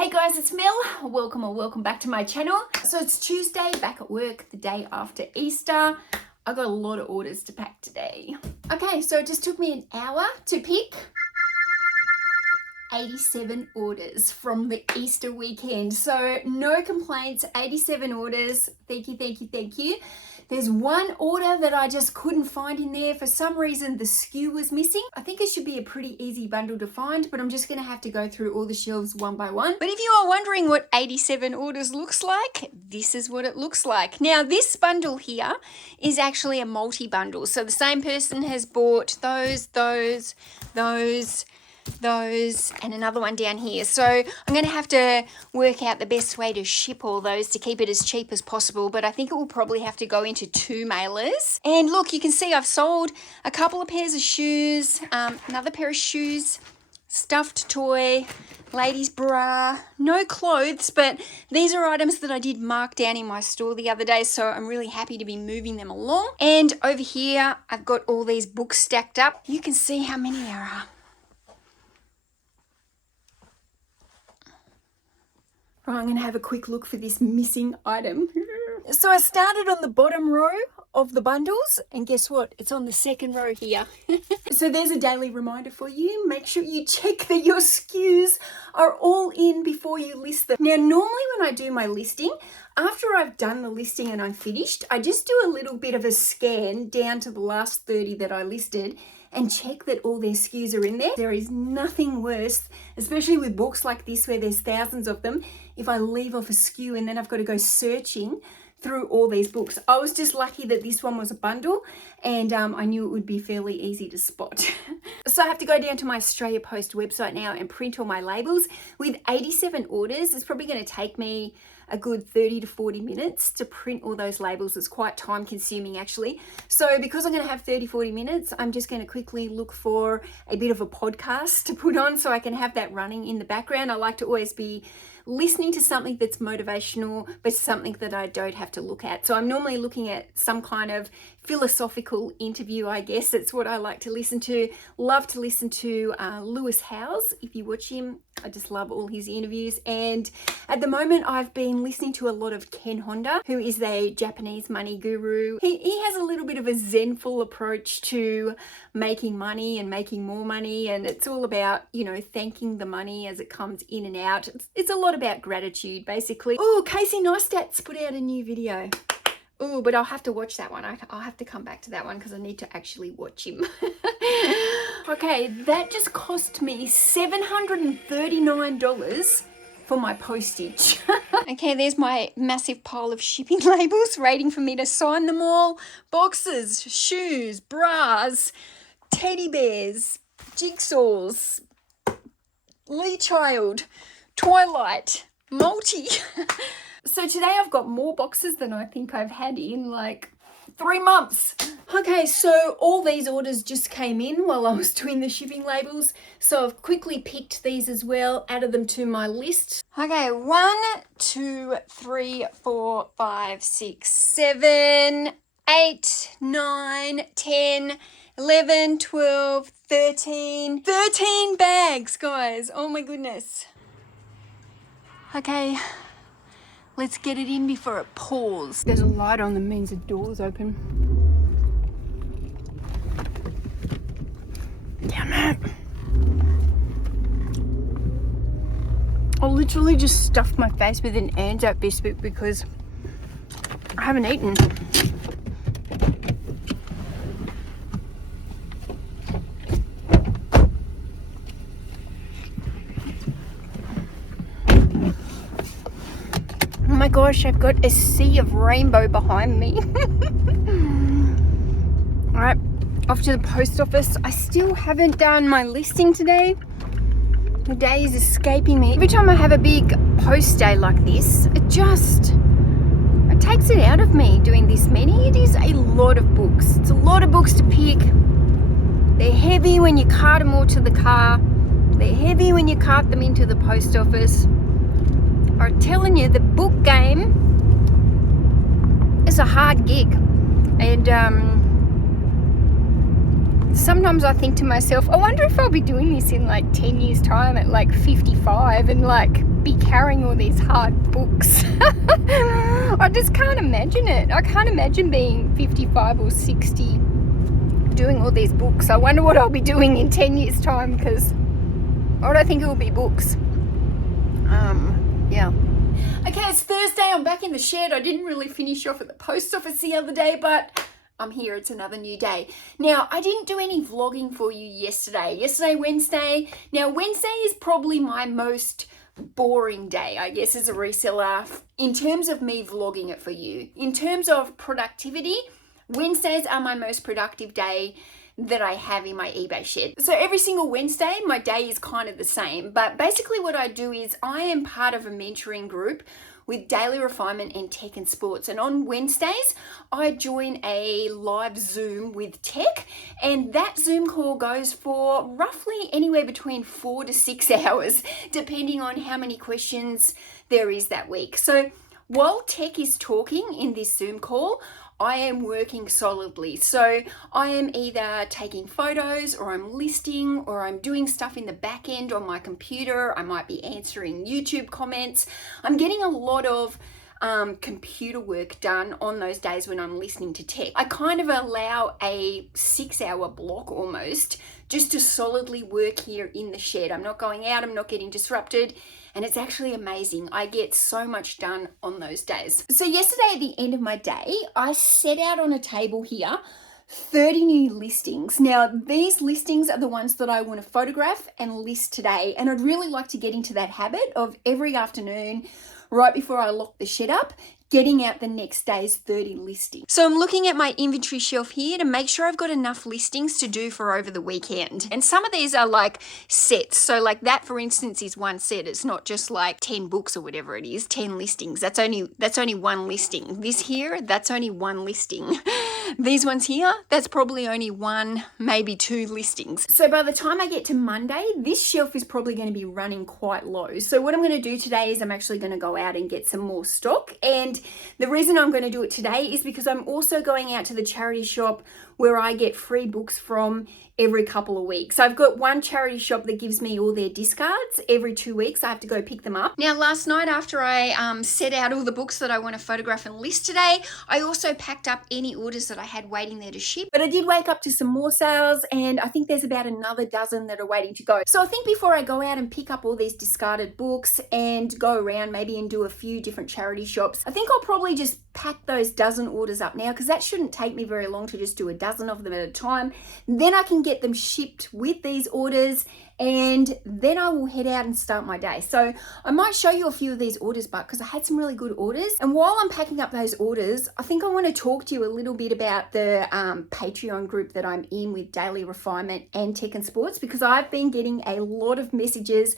Hey guys, it's Mel. Welcome back to my channel. So it's Tuesday, back at work, the day after Easter. I got a lot of orders to pack today. Okay, so it just took me an hour to pick 87 orders from the Easter weekend. So no complaints, 87 orders. Thank you. There's one order that I just couldn't find in there. For some reason, the SKU was missing. I think it should be a pretty easy bundle to find, but I'm just gonna have to go through all the shelves one by one. But if you are wondering what 87 orders looks like, this is what it looks like. Now, this bundle here is actually a multi-bundle. So the same person has bought those, and another one down here. So I'm going to have to work out the best way to ship all those to keep it as cheap as possible, but I think it will probably have to go into 2 mailers. And look, you can see I've sold a couple of pairs of shoes, another pair of shoes, stuffed toy, ladies bra, no clothes, but these are items that I did mark down in my store the other day, so I'm really happy to be moving them along. And over here I've got all these books stacked up. You can see how many there are. I'm going to have a quick look for this missing item. So I started on the bottom row of the bundles, and guess what? It's on the second row here. So there's a daily reminder for you. Make sure you check that your SKUs are all in before you list them. Now, normally when I do my listing, after I've done the listing and I'm finished, I just do a little bit of a scan down to the last 30 that I listed and check that all their SKUs are in there. There is nothing worse, especially with books like this where there's thousands of them, if I leave off a SKU and then I've got to go searching through all these books. I was just lucky that this one was a bundle, and I knew it would be fairly easy to spot. So I have to go down to my Australia Post website now and print all my labels. With 87 orders, it's probably going to take me a good 30 to 40 minutes to print all those labels. It's quite time consuming actually. So because I'm going to have 30, 40 minutes, I'm just going to quickly look for a bit of a podcast to put on so I can have that running in the background. I like to always be listening to something that's motivational, but something that I don't have to look at. So I'm normally looking at some kind of philosophical interview, I guess. It's what I like to listen to. Love to listen to Lewis Howes. If you watch him, I just love all his interviews. And at the moment, I've been listening to a lot of Ken Honda, who is a Japanese money guru. He has a little bit of a Zenful approach to making money and making more money. And it's all about, you know, thanking the money as it comes in and out. It's a lot about gratitude, basically. Oh, Casey Neistat's put out a new video. Oh, but I'll have to watch that one. I'll have to come back to that one because I need to actually watch him. Okay, that just cost me $739 for my postage. Okay, there's my massive pile of shipping labels waiting for me to sign them all. Boxes, shoes, bras, teddy bears, jigsaws, Lee Child, Twilight, Multi. So today I've got more boxes than I think I've had in like 3 months. Okay, so all these orders just came in while I was doing the shipping labels. So I've quickly picked these as well, added them to my list. Okay, 1, 2, 3, 4, 5, 6, 7, 8, 9, 10, 11, 12, 13. 13 bags, guys. Oh my goodness. Okay. Let's get it in before it pours. There's a light on that means the door's open. Damn it. I literally just stuffed my face with an Anzac biscuit because I haven't eaten. Oh my gosh, I've got a sea of rainbow behind me. All right, off to the post office. I still haven't done my listing today. The day is escaping me. Every time I have a big post day like this, it takes it out of me doing this many. It is a lot of books. It's a lot of books to pick. They're heavy when you cart them all to the car. They're heavy when you cart them into the post office. I'm telling you, the book game is a hard gig, and Sometimes I think to myself, I wonder if I'll be doing this in like 10 years time at like 55 and like be carrying all these hard books. I just can't imagine it. I can't imagine being 55 or 60 doing all these books. I wonder what I'll be doing in 10 years time, because I don't think it will be books. Yeah. Okay, it's Thursday. I'm back in the shed. I didn't really finish off at the post office the other day, but I'm here. It's another new day. Now, I didn't do any vlogging for you yesterday, Wednesday. Now, Wednesday is probably my most boring day, I guess, as a reseller in terms of me vlogging it for you. In terms of productivity, Wednesdays are my most productive day that I have in my eBay shed. So every single Wednesday, my day is kind of the same. But basically what I do is I am part of a mentoring group with Daily Refinement and Tech and Sports. And on Wednesdays, I join a live Zoom with Tech. And that Zoom call goes for roughly anywhere between 4 to 6 hours, depending on how many questions there is that week. So while Tech is talking in this Zoom call, I am working solidly. So I am either taking photos, or I'm listing, or I'm doing stuff in the back end on my computer. I might be answering YouTube comments. I'm getting a lot of computer work done on those days when I'm listening to Tech. I kind of allow a 6-hour block almost just to solidly work here in the shed. I'm not going out, I'm not getting disrupted. And it's actually amazing. I get so much done on those days. So yesterday at the end of my day, I set out on a table here 30 new listings. Now, these listings are the ones that I want to photograph and list today. And I'd really like to get into that habit of every afternoon, right before I lock the shed up, getting out the next day's 30 listings. So I'm looking at my inventory shelf here to make sure I've got enough listings to do for over the weekend. And some of these are like sets. So like that, for instance, is one set. It's not just like 10 books or whatever it is, 10 listings. That's only one listing. This here, that's only one listing. These ones here, that's probably only one, maybe 2 listings. So by the time I get to Monday, this shelf is probably going to be running quite low. So what I'm going to do today is I'm actually going to go out and get some more stock. And the reason I'm going to do it today is because I'm also going out to the charity shop where I get free books from every couple of weeks. So I've got one charity shop that gives me all their discards. Every 2 weeks, I have to go pick them up. Now, last night after I set out all the books that I want to photograph and list today, I also packed up any orders that I had waiting there to ship. But I did wake up to some more sales, and I think there's about another dozen that are waiting to go. So I think before I go out and pick up all these discarded books and go around maybe and do a few different charity shops, I think I'll probably just pack those dozen orders up now, because that shouldn't take me very long to just do a dozen of them at a time. Then I can get them shipped with these orders, and then I will head out and start my day. So I might show you a few of these orders, but because I had some really good orders. And while I'm packing up those orders, I think I want to talk to you a little bit about the Patreon group that I'm in with Daily Refinement and Tech and Sports, because I've been getting a lot of messages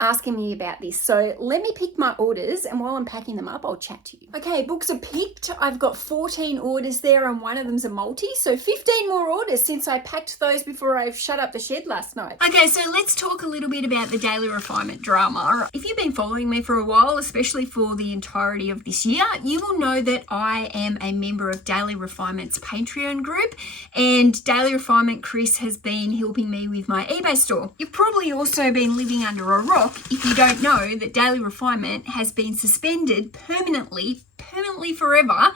asking me about this. So let me pick my orders, and while I'm packing them up, I'll chat to you. Okay, books are picked. I've got 14 orders there, and one of them's a multi. So 15 more orders since I packed those before I shut up the shed last night. Okay, so let's talk a little bit about the Daily Refinement drama. If you've been following me for a while, especially for the entirety of this year, you will know that I am a member of Daily Refinement's Patreon group, and Daily Refinement Chris has been helping me with my eBay store. You've probably also been living under a rock if you don't know that Daily Refinement has been suspended permanently forever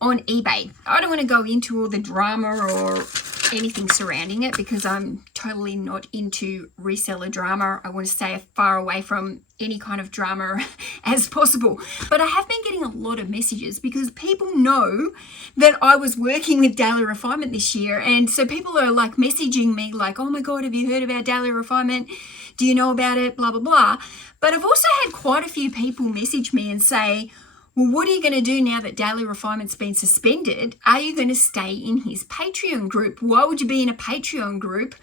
on eBay. I don't want to go into all the drama or anything surrounding it, because I'm totally not into reseller drama. I want to stay far away from any kind of drama as possible. But I have been getting a lot of messages because people know that I was working with Daily Refinement this year. And so people are like messaging me like, oh my God, have you heard about Daily Refinement? Do you know about it? Blah, blah, blah. But I've also had quite a few people message me and say, well, what are you going to do now that Daily Refinement's been suspended? Are you going to stay in his Patreon group? Why would you be in a Patreon group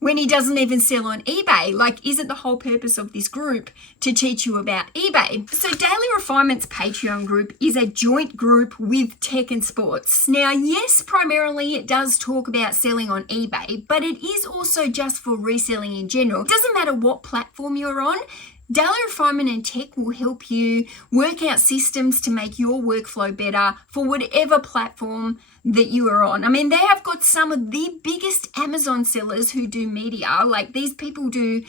when he doesn't even sell on eBay? Like, isn't the whole purpose of this group to teach you about eBay? So Daily Refinement's Patreon group is a joint group with Tech and Sports. Now, yes, primarily it does talk about selling on eBay, but it is also just for reselling in general. It doesn't matter what platform you're on. Daily Refinement and Tech will help you work out systems to make your workflow better for whatever platform that you are on. I mean, they have got some of the biggest Amazon sellers who do media. Like, these people do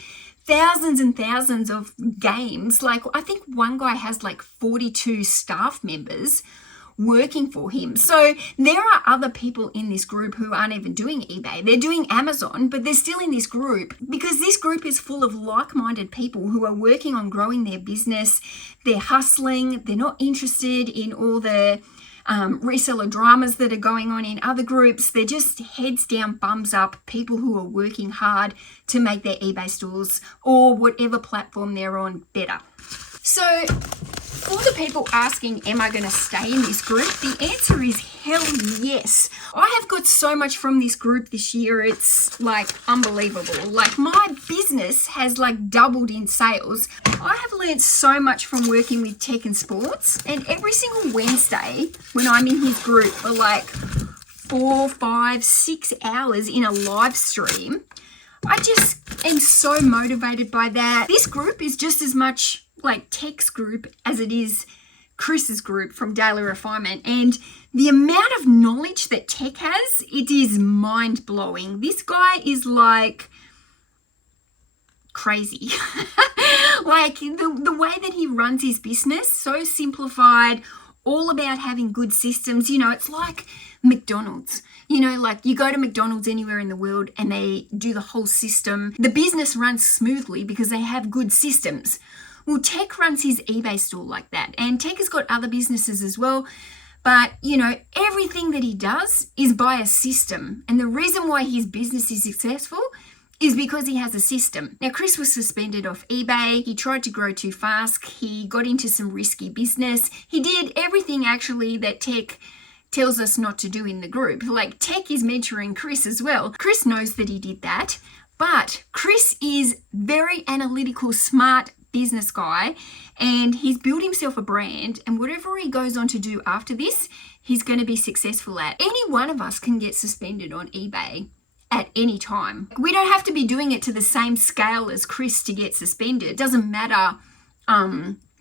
thousands and thousands of games. Like, I think one guy has like 42 staff members working for him. So there are other people in this group who aren't even doing eBay. They're doing Amazon, but they're still in this group because this group is full of like-minded people who are working on growing their business. They're hustling. They're not interested in all the reseller dramas that are going on in other groups. They're just heads down, bums up, people who are working hard to make their eBay stores or whatever platform they're on better. So for the people asking, am I going to stay in this group? The answer is hell yes. I have got so much from this group this year. It's like unbelievable. Like, my business has like doubled in sales. I have learned so much from working with tech and sports. And every single Wednesday when I'm in his group for like 4, 5, 6 hours in a live stream, I just am so motivated by that. This group is just as much like Tech's group as it is Chris's group from Daily Refinement, and the amount of knowledge that Tech has, it is mind-blowing. This guy is like crazy. Like, the way that he runs his business, so simplified, all about having good systems. You know, it's like McDonald's. You know, like, you go to McDonald's anywhere in the world and they do the whole system. The business runs smoothly because they have good systems. Well, Tech runs his eBay store like that. And Tech has got other businesses as well. But, you know, everything that he does is by a system. And the reason why his business is successful is because he has a system. Now, Chris was suspended off eBay. He tried to grow too fast. He got into some risky business. He did everything actually that Tech tells us not to do in the group. Like, Tech is mentoring Chris as well. Chris knows that he did that. But Chris is very analytical, smart business guy, and he's built himself a brand, and whatever he goes on to do after this, he's going to be successful at. Any one of us can get suspended on eBay at any time. We don't have to be doing it to the same scale as Chris to get suspended. It doesn't matter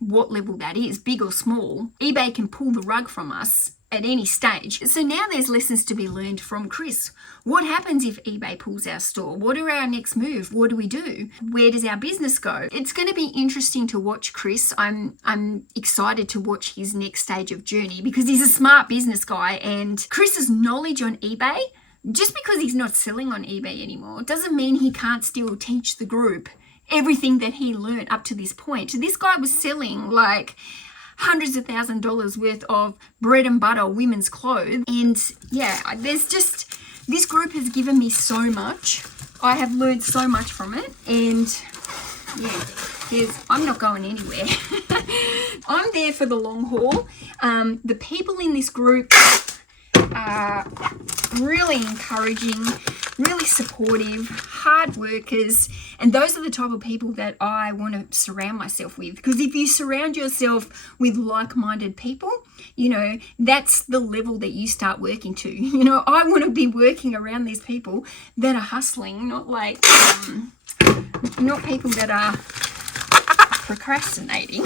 what level that is, big or small. eBay can pull the rug from us at any stage. So now there's lessons to be learned from Chris. What happens if eBay pulls our store? What are our next move? What do we do? Where does our business go? It's going to be interesting to watch Chris. I'm excited to watch his next stage of journey because he's a smart business guy, and Chris's knowledge on eBay, just because he's not selling on eBay anymore, doesn't mean he can't still teach the group everything that he learned up to this point. This guy was selling like hundreds of $1,000s worth of bread and butter women's clothes. And yeah, this group has given me so much. I have learned so much from it. And yeah, I'm not going anywhere. I'm there for the long haul. The people in this group are really encouraging, really supportive, hard workers, and those are the type of people that I want to surround myself with. Because if you surround yourself with like-minded people, you know, that's the level that you start working to. You know, I want to be working around these people that are hustling, not like not people that are procrastinating.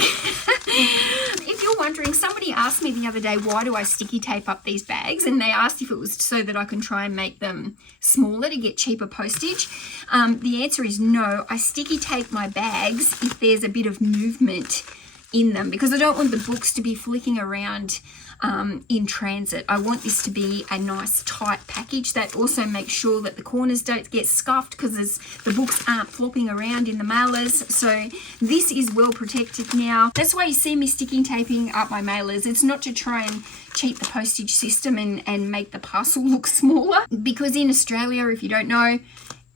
If you're wondering, somebody asked me the other day, why do I sticky tape up these bags? And they asked if it was so that I can try and make them smaller to get cheaper postage. The answer is no. I sticky tape my bags if there's a bit of movement in them, because I don't want the books to be flicking around in transit. I want this to be a nice tight package that also makes sure that the corners don't get scuffed because the books aren't flopping around in the mailers. So this is well protected now. That's why you see me sticking taping up my mailers. It's not to try and cheat the postage system and make the parcel look smaller, because in Australia, if you don't know,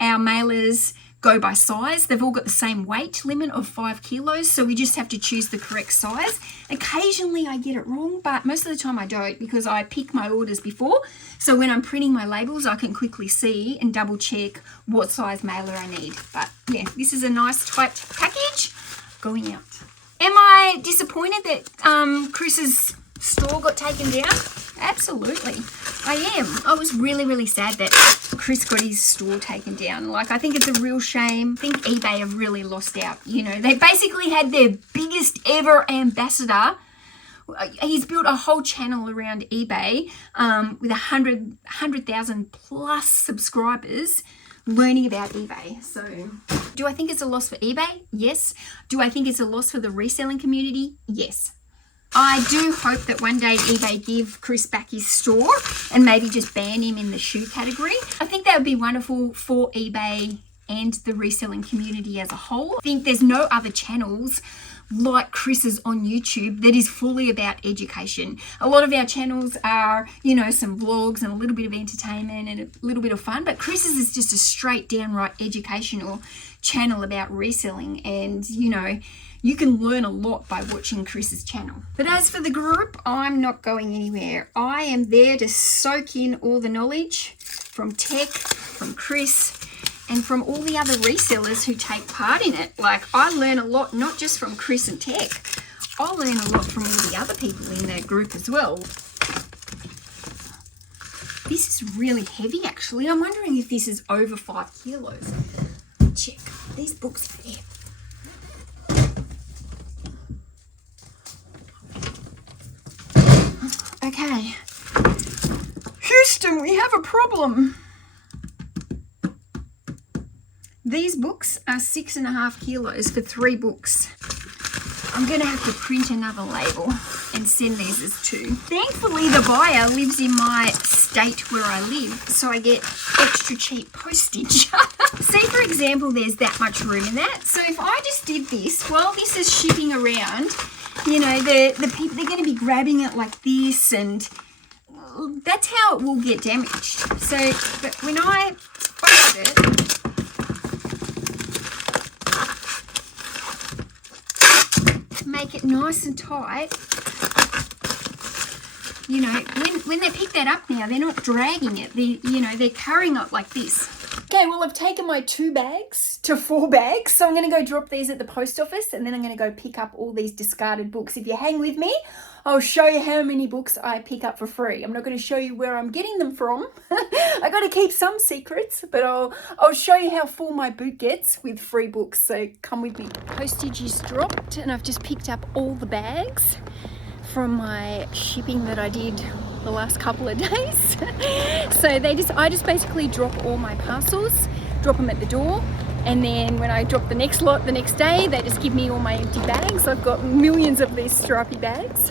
our mailers go by size. They've all got the same weight limit of 5 kilos, so we just have to choose the correct size. Occasionally I get it wrong, but most of the time I don't, because I pick my orders before. So when I'm printing my labels, I can quickly see and double check what size mailer I need. But yeah, this is a nice tight package going out. Am I disappointed that Chris's store got taken down? Absolutely. I am. I was really, really sad that Chris got his store taken down. Like, I think it's a real shame. I think eBay have really lost out. You know, they basically had their biggest ever ambassador. He's built a whole channel around eBay with 100,000 plus subscribers learning about eBay. So do I think it's a loss for eBay? Yes. Do I think it's a loss for the reselling community? Yes. I do hope that one day eBay give Chris back his store and maybe just ban him in the shoe category. I think that would be wonderful for eBay and the reselling community as a whole. I think there's no other channels like Chris's on YouTube that is fully about education. A lot of our channels are, you know, some vlogs and a little bit of entertainment and a little bit of fun, but Chris's is just a straight downright educational channel about reselling, and you know, you can learn a lot by watching Chris's channel. But as for the group, I'm not going anywhere. I am there to soak in all the knowledge from tech, from Chris, and from all the other resellers who take part in it. Like, I learn a lot, not just from Chris and tech. I learn a lot from all the other people in that group as well. This is really heavy, actually. I'm wondering if this is over 5 kilos. Check. These books are heavy. Okay. Houston, we have a problem. These books are 6.5 kilos for 3 books. I'm going to have to print another label and send these as 2. Thankfully, the buyer lives in my state where I live, so I get extra cheap postage. See, for example, there's that much room in that. So if I just did this, while this is shipping around, you know, the people, they're going to be grabbing it like this, and that's how it will get damaged. So, but when I fold it, make it nice and tight, you know, when they pick that up now, they're not dragging it. They're carrying it like this. Okay, well, I've taken my 2 bags to 4 bags, so I'm going to go drop these at the post office, and then I'm going to go pick up all these discarded books. If you hang with me, I'll show you how many books I pick up for free. I'm not going to show you where I'm getting them from. I got to keep some secrets, but I'll show you how full my boot gets with free books, so come with me. Postage is dropped, and I've just picked up all the bags from my shipping that I did the last couple of days. So I just basically drop all my parcels, drop them at the door, and then when I drop the next lot the next day, they just give me all my empty bags. I've got millions of these stripy bags,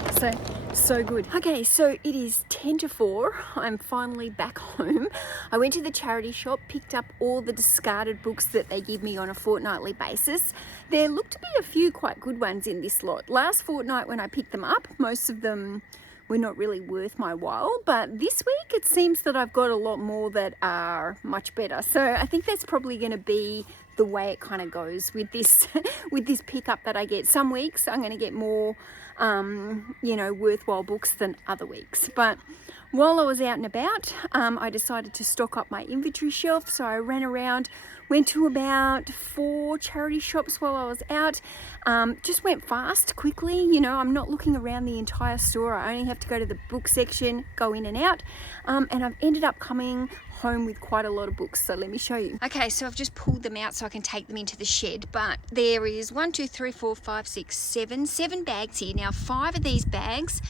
so good. Okay, so it is 10 to 4. I'm finally back home. I went to the charity shop, picked up all the discarded books that they give me on a fortnightly basis. There looked to be a few quite good ones in this lot. Last fortnight when I picked them up, most of them were not really worth my while, but this week it seems that I've got a lot more that are much better. So I think that's probably going to be the way it kind of goes with this with this pickup that I get. Some weeks I'm going to get more you know, worthwhile books than other weeks. But while I was out and about, I decided to stock up my inventory shelf, so I ran around, went to about 4 charity shops while I was out. Just went fast, quickly, you know, I'm not looking around the entire store. I only have to go to the book section, go in and out, and I've ended up coming home with quite a lot of books, so let me show you. Okay, so I've just pulled them out so I can take them into the shed, but there is 1, 2, 3, 4, 5, 6, 7 bags here. Now 5 of these bags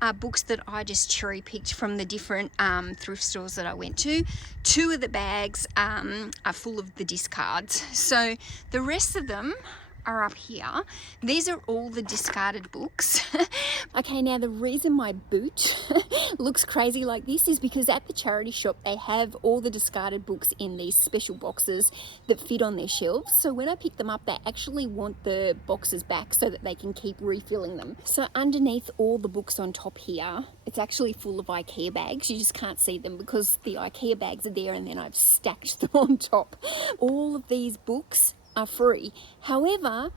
are books that I just cherry picked from the different thrift stores that I went to. 2 of the bags are full of the discards, so the rest of them are up here. These are all the discarded books. Okay, now the reason my boot looks crazy like this is because at the charity shop they have all the discarded books in these special boxes that fit on their shelves. So when I pick them up, they actually want the boxes back so that they can keep refilling them. So underneath all the books on top here, it's actually full of IKEA bags. You just can't see them because the IKEA bags are there, and then I've stacked them on top. All of these books are free. However,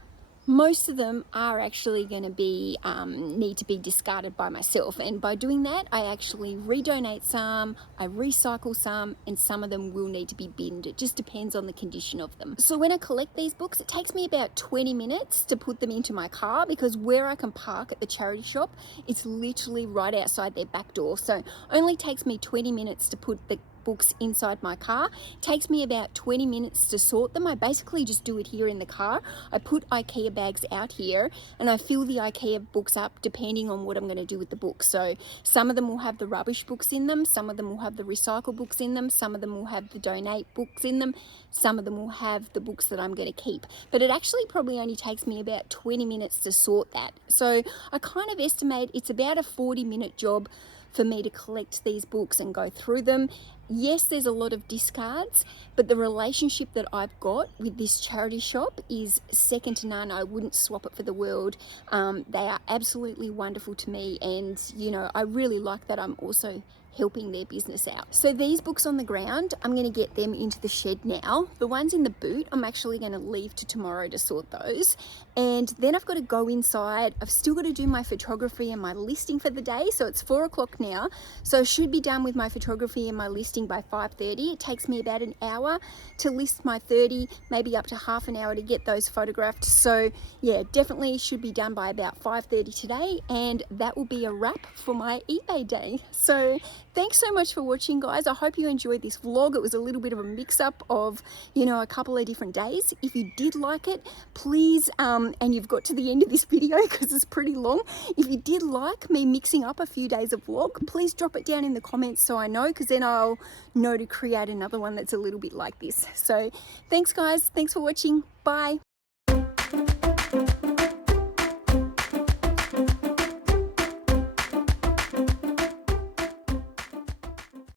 most of them are actually going to be need to be discarded by myself, and by doing that I actually redonate some, I recycle some, and some of them will need to be binned. It just depends on the condition of them. So when I collect these books, it takes me about 20 minutes to put them into my car, because where I can park at the charity shop, it's literally right outside their back door. So only takes me 20 minutes to put the books inside my car. It takes me about 20 minutes to sort them. I basically just do it here in the car. I put IKEA bags out here and I fill the IKEA books up depending on what I'm going to do with the books. So some of them will have the rubbish books in them, some of them will have the recycle books in them, some of them will have the donate books in them, some of them will have the books that I'm going to keep. But it actually probably only takes me about 20 minutes to sort that. So I kind of estimate it's about a 40-minute job for me to collect these books and go through them. Yes, there's a lot of discards, but the relationship that I've got with this charity shop is second to none. I wouldn't swap it for the world. They are absolutely wonderful to me, and you know, I really like that I'm also helping their business out. So these books on the ground, I'm going to get them into the shed now. The ones in the boot, I'm actually going to leave to tomorrow to sort those. And then I've got to go inside. I've still got to do my photography and my listing for the day. So it's 4 o'clock now. So I should be done with my photography and my listing by 5:30. It takes me about an hour to list my 30, maybe up to half an hour to get those photographed. So yeah, definitely should be done by about 5:30 today. And that will be a wrap for my eBay day. So thanks so much for watching, guys. I hope you enjoyed this vlog. It was a little bit of a mix-up of, you know, a couple of different days. If you did like it, please, and you've got to the end of this video because it's pretty long. If you did like me mixing up a few days of vlog, please drop it down in the comments so I know, because then I'll know to create another one that's a little bit like this. So thanks, guys. Thanks for watching. Bye.